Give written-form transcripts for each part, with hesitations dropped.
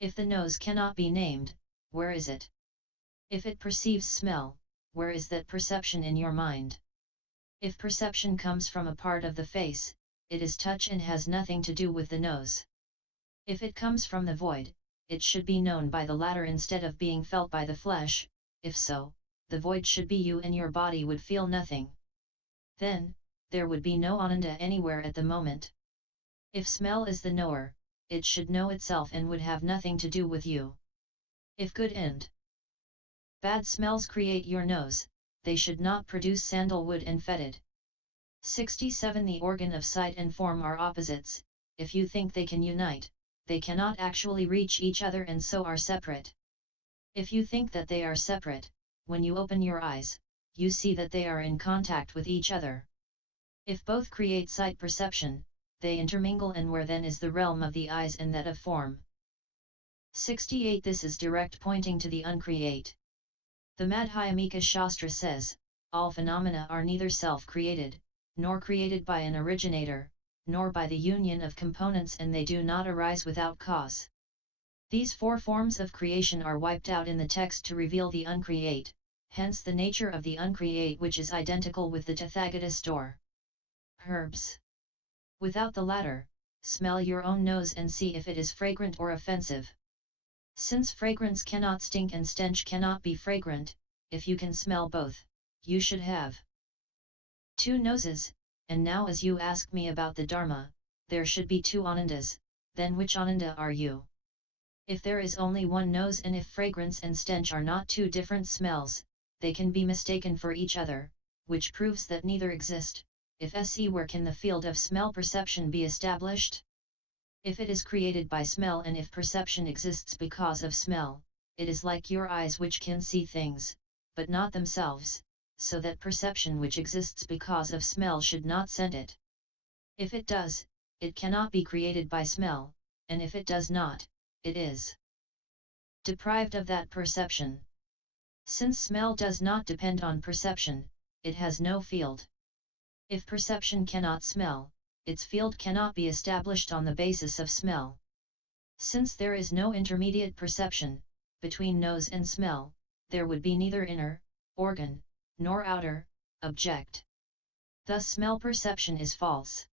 If the nose cannot be named, where is it? If it perceives smell, where is that perception in your mind? If perception comes from a part of the face, it is touch and has nothing to do with the nose. If it comes from the void, it should be known by the latter instead of being felt by the flesh. If so, the void should be you and your body would feel nothing. Then, there would be no Ananda anywhere at the moment. If smell is the knower, it should know itself and would have nothing to do with you. If good and bad smells create your nose, they should not produce sandalwood and fetid. 67. The organ of sight and form are opposites. If you think they can unite, they cannot actually reach each other and so are separate. If you think that they are separate, when you open your eyes, you see that they are in contact with each other. If both create sight perception, they intermingle, and where then is the realm of the eyes and that of form? 68. This is direct pointing to the uncreate. The Madhyamika Shastra says, all phenomena are neither self-created, nor created by an originator, nor by the union of components, and they do not arise without cause. These four forms of creation are wiped out in the text to reveal the uncreate, hence the nature of the uncreate, which is identical with the Tathagatist or herbs. Without the latter, smell your own nose and see if it is fragrant or offensive. Since fragrance cannot stink and stench cannot be fragrant, if you can smell both, you should have two noses. And now as you ask me about the Dharma, there should be two Anandas, then which Ananda are you? If there is only one nose and if fragrance and stench are not two different smells, they can be mistaken for each other, which proves that neither exist. If se, where can the field of smell perception be established? If it is created by smell and if perception exists because of smell, it is like your eyes which can see things, but not themselves, so that perception which exists because of smell should not scent it. If it does, it cannot be created by smell, and if it does not, it is deprived of that perception. Since smell does not depend on perception, it has no field. If perception cannot smell, its field cannot be established on the basis of smell. Since there is no intermediate perception between nose and smell, there would be neither inner organ nor outer object. Thus smell perception is false.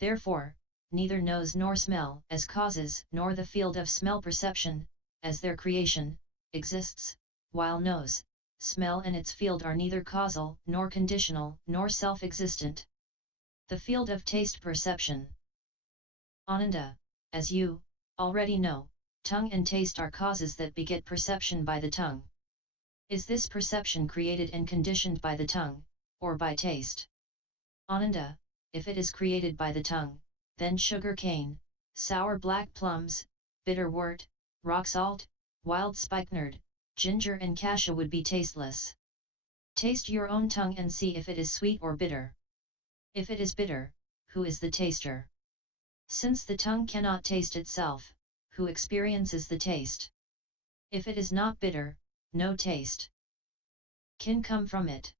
Therefore, neither nose nor smell as causes nor the field of smell perception, as their creation, exists, while nose, smell and its field are neither causal nor conditional nor self-existent. The field of taste perception. Ananda, as you already know, tongue and taste are causes that beget perception by the tongue. Is this perception created and conditioned by the tongue, or by taste? Ananda, if it is created by the tongue, then sugar cane, sour black plums, bitter wort, rock salt, wild spikenard, ginger and cassia would be tasteless. Taste your own tongue and see if it is sweet or bitter. If it is bitter, who is the taster? Since the tongue cannot taste itself, who experiences the taste? If it is not bitter, no taste can come from it.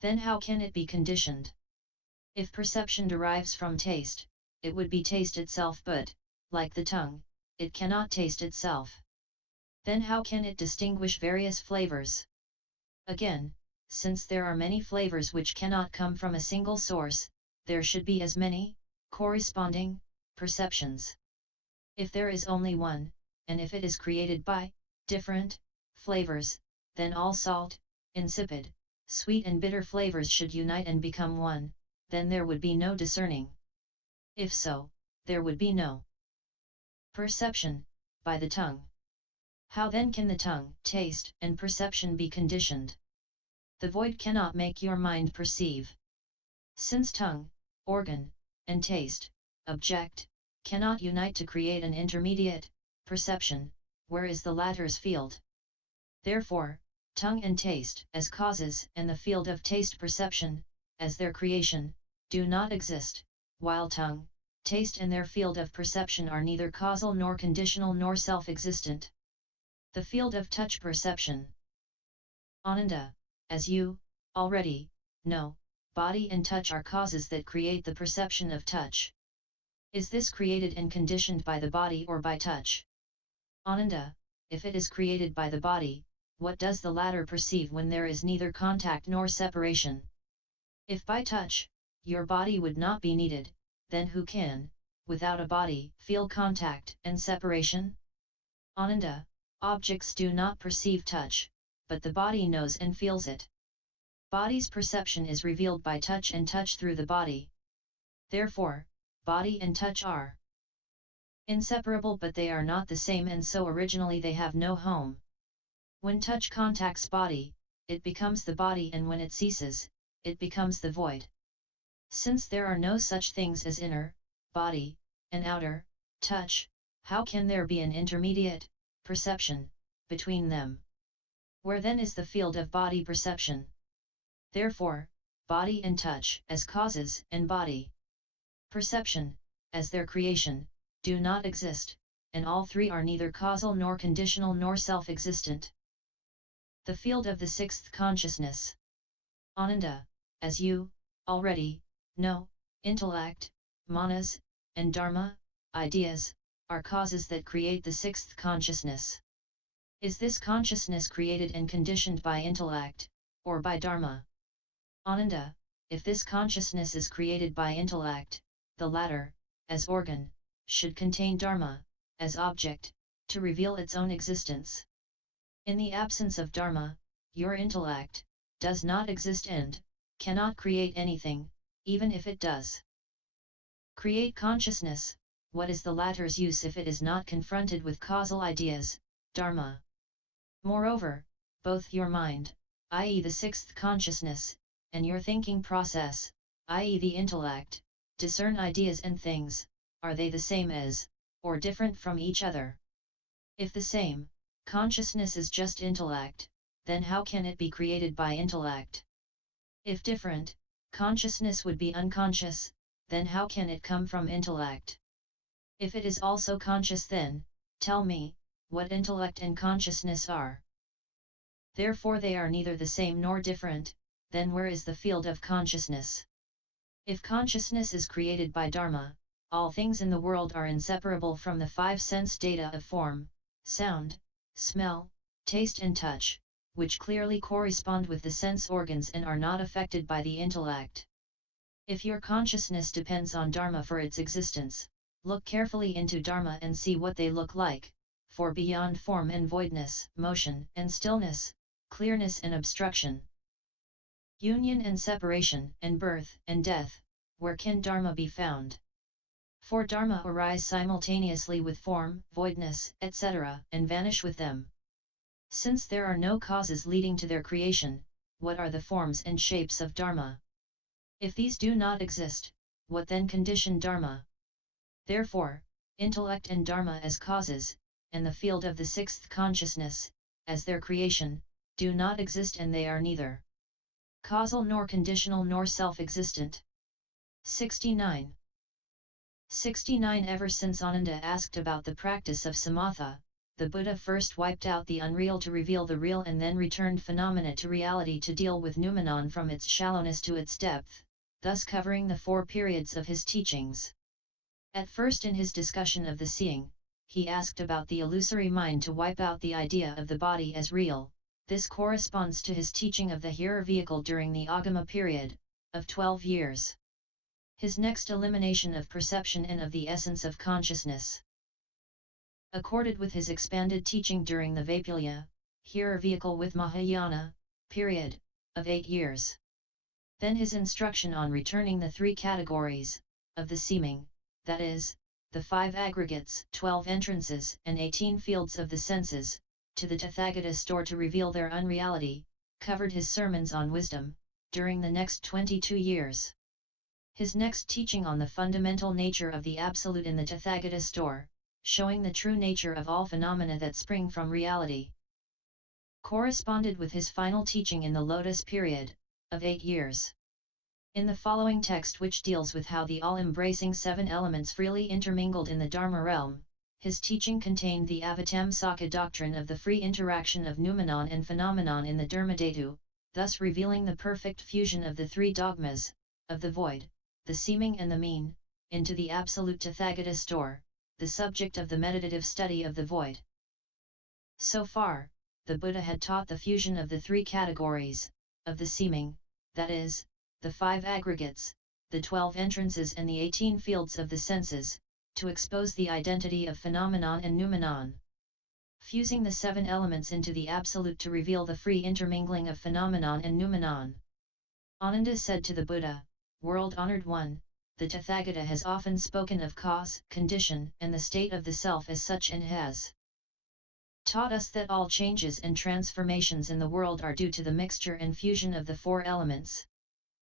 Then how can it be conditioned? If perception derives from taste, it would be taste itself, but, like the tongue, it cannot taste itself. Then how can it distinguish various flavors? Again, since there are many flavors which cannot come from a single source, there should be as many corresponding perceptions. If there is only one, and if it is created by different flavors, then all salt, insipid, sweet and bitter flavors should unite and become one, then there would be no discerning. If so, there would be no perception by the tongue. How then can the tongue, taste, and perception be conditioned? The void cannot make your mind perceive. Since tongue, organ, and taste, object, cannot unite to create an intermediate perception, where is the latter's field? Therefore, tongue and taste as causes and the field of taste perception, as their creation, do not exist, while tongue, taste and their field of perception are neither causal nor conditional nor self-existent. The field of touch perception. Ananda, as you already know, body and touch are causes that create the perception of touch. Is this created and conditioned by the body or by touch? Ananda, if it is created by the body, what does the latter perceive when there is neither contact nor separation? If by touch, your body would not be needed, then who can, without a body, feel contact and separation? Ananda, objects do not perceive touch, but the body knows and feels it. Body's perception is revealed by touch and touch through the body. Therefore, body and touch are inseparable, but they are not the same, and so originally they have no home. When touch contacts body, it becomes the body, and when it ceases, it becomes the void. Since there are no such things as inner, body, and outer, touch, how can there be an intermediate, perception, between them? Where then is the field of body perception? Therefore, body and touch, as causes, and body perception, as their creation, do not exist, and all three are neither causal nor conditional nor self-existent. The field of the sixth consciousness. Ananda, as you already know, intellect, manas, and dharma, ideas, are causes that create the sixth consciousness. Is this consciousness created and conditioned by intellect, or by dharma? Ananda, if this consciousness is created by intellect, the latter, as organ, should contain dharma, as object, to reveal its own existence. In the absence of dharma, your intellect does not exist and cannot create anything, even if it does create consciousness. What is the latter's use if it is not confronted with causal ideas, dharma? Moreover, both your mind, i.e. the sixth consciousness, and your thinking process, i.e. the intellect, discern ideas and things. Are they the same as, or different from each other? If the same, consciousness is just intellect, then how can it be created by intellect? If different, consciousness would be unconscious, then how can it come from intellect? If it is also conscious, then, tell me, what intellect and consciousness are. Therefore they are neither the same nor different, then where is the field of consciousness? If consciousness is created by dharma, all things in the world are inseparable from the five sense data of form, sound, smell, taste and touch, which clearly correspond with the sense organs and are not affected by the intellect. If your consciousness depends on dharma for its existence, look carefully into dharma and see what they look like, for beyond form and voidness, motion and stillness, clearness and obstruction, union and separation, and birth and death, where can dharma be found? For dharma arise simultaneously with form, voidness, etc., and vanish with them. Since there are no causes leading to their creation, what are the forms and shapes of dharma? If these do not exist, what then condition dharma? Therefore, intellect and dharma as causes, and the field of the sixth consciousness, as their creation, do not exist, and they are neither causal nor conditional nor self-existent. 69. 69. Ever since Ananda asked about the practice of samatha, the Buddha first wiped out the unreal to reveal the real, and then returned phenomena to reality to deal with noumenon from its shallowness to its depth, thus covering the 4 periods of his teachings. At first, in his discussion of the seeing, he asked about the illusory mind to wipe out the idea of the body as real. This corresponds to his teaching of the hierer vehicle during the Agama period, of 12 years. His next elimination of perception and of the essence of consciousness accorded with his expanded teaching during the Vaipulya, hierer vehicle with Mahayana, period, of 8 years. Then his instruction on returning the 3 categories, of the seeming, that is, the 5 aggregates, 12 entrances and 18 fields of the senses, to the Tathagata store to reveal their unreality, covered his sermons on wisdom, during the next 22 years. His next teaching on the fundamental nature of the Absolute in the Tathagata store, showing the true nature of all phenomena that spring from reality, corresponded with his final teaching in the Lotus period, of 8 years. In the following text, which deals with how the all-embracing 7 elements freely intermingled in the Dharma realm, his teaching contained the Avatamsaka doctrine of the free interaction of noumenon and phenomenon in the Dharmadhatu, thus revealing the perfect fusion of the 3 dogmas, of the void, the seeming and the mean, into the absolute Tathagata store, the subject of the meditative study of the void. So far, the Buddha had taught the fusion of the three categories, of the seeming, that is, the 5 aggregates, the 12 entrances and the 18 fields of the senses, to expose the identity of phenomenon and noumenon. Fusing the 7 elements into the absolute to reveal the free intermingling of phenomenon and noumenon. Ananda said to the Buddha, "World-honored one, the Tathagata has often spoken of cause, condition, and the state of the self as such, and has taught us that all changes and transformations in the world are due to the mixture and fusion of the 4 elements.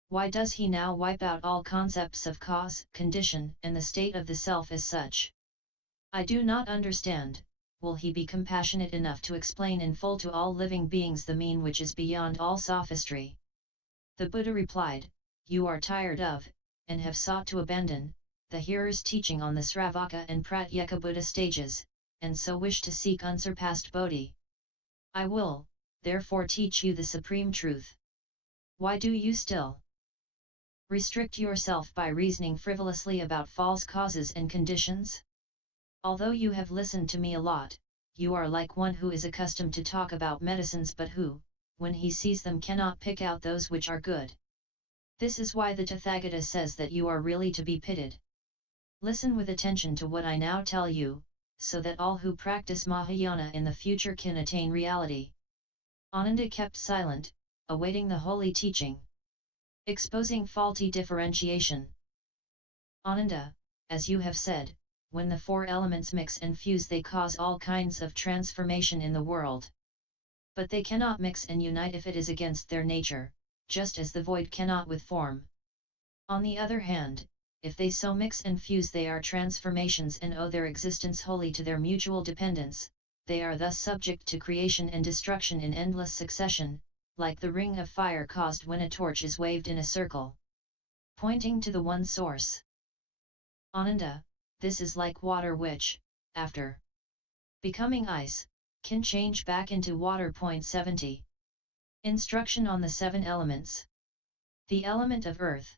Why does he now wipe out all concepts of cause, condition, and the state of the self as such? I do not understand. Will he be compassionate enough to explain in full to all living beings the mean which is beyond all sophistry?" The Buddha replied, "You are tired of, and have sought to abandon, the hearer's teaching on the Sravaka and Pratyeka Buddha stages, and so wish to seek unsurpassed Bodhi. I will, therefore, teach you the supreme truth. Why do you still restrict yourself by reasoning frivolously about false causes and conditions? Although you have listened to me a lot, you are like one who is accustomed to talk about medicines but who, when he sees them, cannot pick out those which are good. This is why the Tathagata says that you are really to be pitied. Listen with attention to what I now tell you, so that all who practice Mahayana in the future can attain reality." Ananda kept silent, awaiting the holy teaching. Exposing faulty differentiation. Ananda, as you have said, when the 4 elements mix and fuse they cause all kinds of transformation in the world. But they cannot mix and unite if it is against their nature, just as the void cannot with form. On the other hand, if they so mix and fuse they are transformations and owe their existence wholly to their mutual dependence, they are thus subject to creation and destruction in endless succession, like the ring of fire caused when a torch is waved in a circle, pointing to the one source. Ananda, this is like water which, after becoming ice, can change back into water. 70. Instruction on the 7 elements. The element of earth.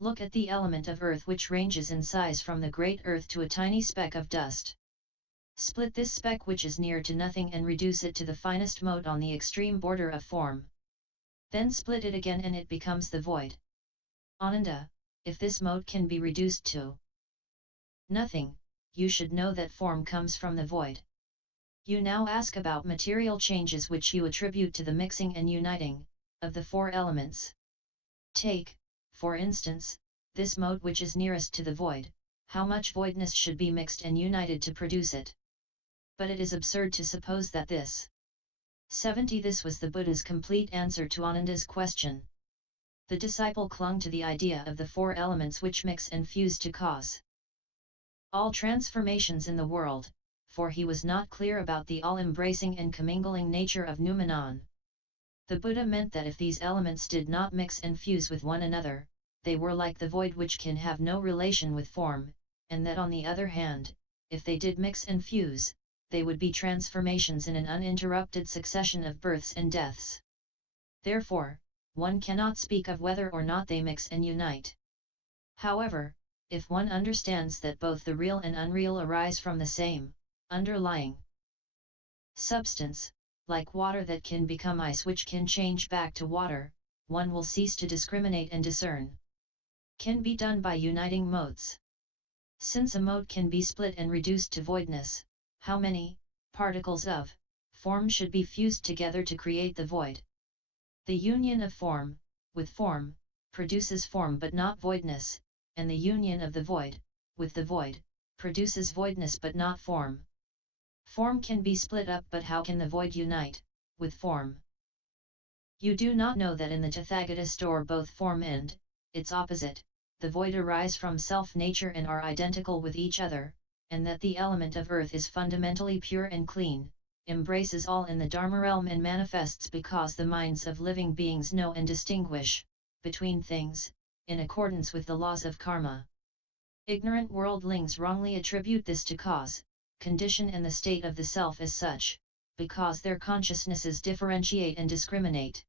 Look at the element of earth, which ranges in size from the great earth to a tiny speck of dust. Split this speck, which is near to nothing, and reduce it to the finest mote on the extreme border of form. Then split it again and it becomes the void. Ananda, if this mote can be reduced to nothing, you should know that form comes from the void. You now ask about material changes which you attribute to the mixing and uniting of the 4 elements. Take, for instance, this mote which is nearest to the void. How much voidness should be mixed and united to produce it? But it is absurd to suppose that this. 70. This was the Buddha's complete answer to Ananda's question. The disciple clung to the idea of the 4 elements which mix and fuse to cause all transformations in the world, for he was not clear about the all-embracing and commingling nature of noumenon. The Buddha meant that if these elements did not mix and fuse with one another, they were like the void which can have no relation with form, and that on the other hand, if they did mix and fuse, they would be transformations in an uninterrupted succession of births and deaths. Therefore, one cannot speak of whether or not they mix and unite. However, if one understands that both the real and unreal arise from the same, underlying substance, like water that can become ice which can change back to water, one will cease to discriminate and discern. Can be done by uniting motes. Since a mote can be split and reduced to voidness, how many particles of form should be fused together to create the void? The union of form with form produces form but not voidness, and the union of the void with the void produces voidness but not form. Form can be split up, but how can the void unite with form? You do not know that in the Tathagata store both form and its opposite, the void, arise from self-nature and are identical with each other, and that the element of earth is fundamentally pure and clean, embraces all in the Dharma realm and manifests because the minds of living beings know and distinguish between things, in accordance with the laws of karma. Ignorant worldlings wrongly attribute this to cause, condition and the state of the self as such, because their consciousnesses differentiate and discriminate,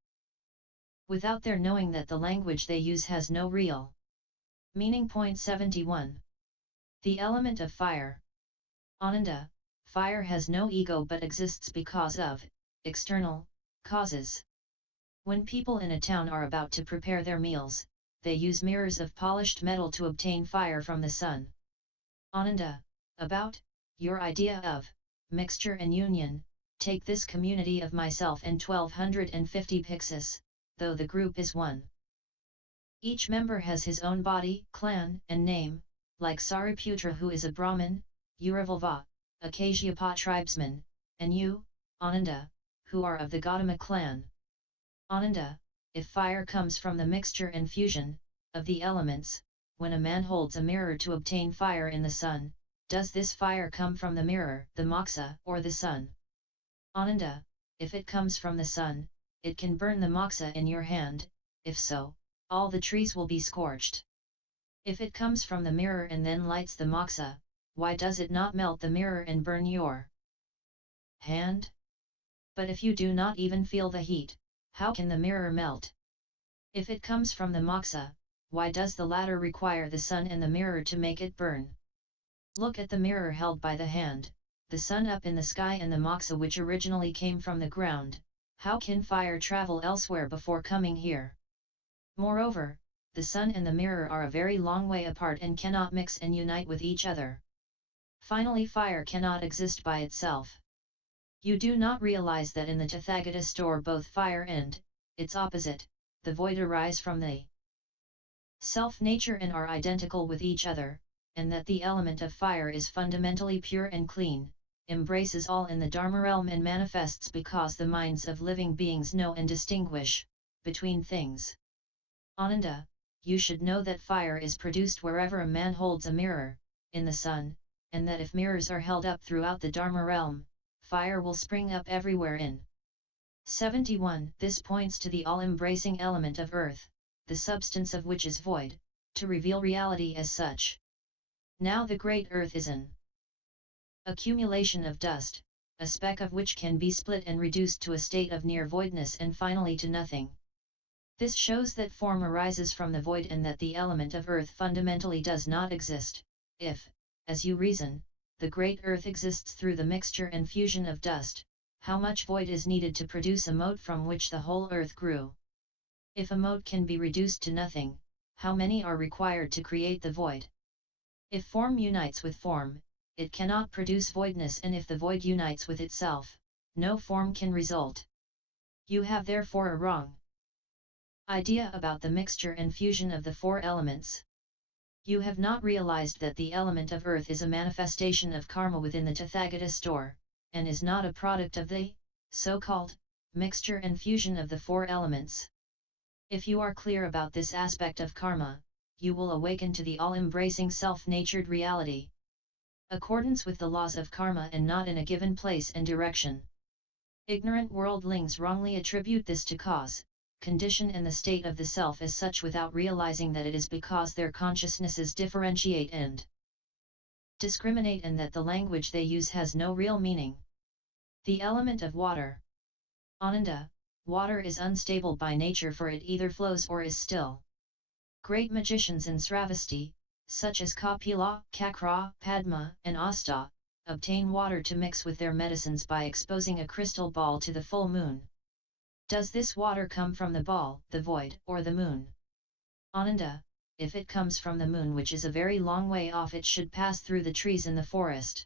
without their knowing that the language they use has no real meaning. 71. The element of fire. Ananda, Fire has no ego but exists because of external causes. When people in a town are about to prepare their meals, they use mirrors of polished metal to obtain fire from the sun. Ananda, about your idea of mixture and union, take this community of myself and 1250 pyxis, though the group is one. Each member has his own body, clan, and name, like Sariputra, who is a Brahmin, Uravalva, a Kashyapa tribesman, and you, Ananda, who are of the Gautama clan. Ananda, if fire comes from the mixture and fusion of the elements, when a man holds a mirror to obtain fire in the sun, does this fire come from the mirror, the moksha, or the sun? Ananda, if it comes from the sun, it can burn the moksha in your hand. If so, all the trees will be scorched. If it comes from the mirror and then lights the moksha, why does it not melt the mirror and burn your hand? But if you do not even feel the heat, how can the mirror melt? If it comes from the moksha, why does the latter require the sun and the mirror to make it burn? Look at the mirror held by the hand, the sun up in the sky, and the moksha which originally came from the ground. How can fire travel elsewhere before coming here? Moreover, the sun and the mirror are a very long way apart and cannot mix and unite with each other. Finally, fire cannot exist by itself. You do not realize that in the Tathagata store both fire and its opposite, the void, arise from the self-nature and are identical with each other, and that the element of fire is fundamentally pure and clean, embraces all in the Dharma realm and manifests because the minds of living beings know and distinguish between things. Ananda, you should know that fire is produced wherever a man holds a mirror, in the sun, and that if mirrors are held up throughout the Dharma realm, fire will spring up everywhere in 71. This points to the all-embracing element of earth, the substance of which is void, to reveal reality as such. Now the great earth is an accumulation of dust, a speck of which can be split and reduced to a state of near voidness and finally to nothing. This shows that form arises from the void and that the element of earth fundamentally does not exist. If, as you reason, the great earth exists through the mixture and fusion of dust, how much void is needed to produce a mote from which the whole earth grew? If a mote can be reduced to nothing, how many are required to create the void? If form unites with form, it cannot produce voidness, and if the void unites with itself, no form can result. You have therefore a wrong idea about the mixture and fusion of the four elements. You have not realized that the element of earth is a manifestation of karma within the Tathagata store, and is not a product of the so-called mixture and fusion of the four elements. If you are clear about this aspect of karma, you will awaken to the all-embracing self-natured reality. Accordance with the laws of karma and not in a given place and direction. Ignorant worldlings wrongly attribute this to cause, condition and the state of the self as such without realizing that it is because their consciousnesses differentiate and discriminate and that the language they use has no real meaning. The element of water. Ananda, water is unstable by nature, for it either flows or is still. Great magicians in Sravasti, such as Kapila, Kakra, Padma, and Asta, obtain water to mix with their medicines by exposing a crystal ball to the full moon. Does this water come from the ball, the void, or the moon? Ananda, if it comes from the moon, which is a very long way off, it should pass through the trees in the forest.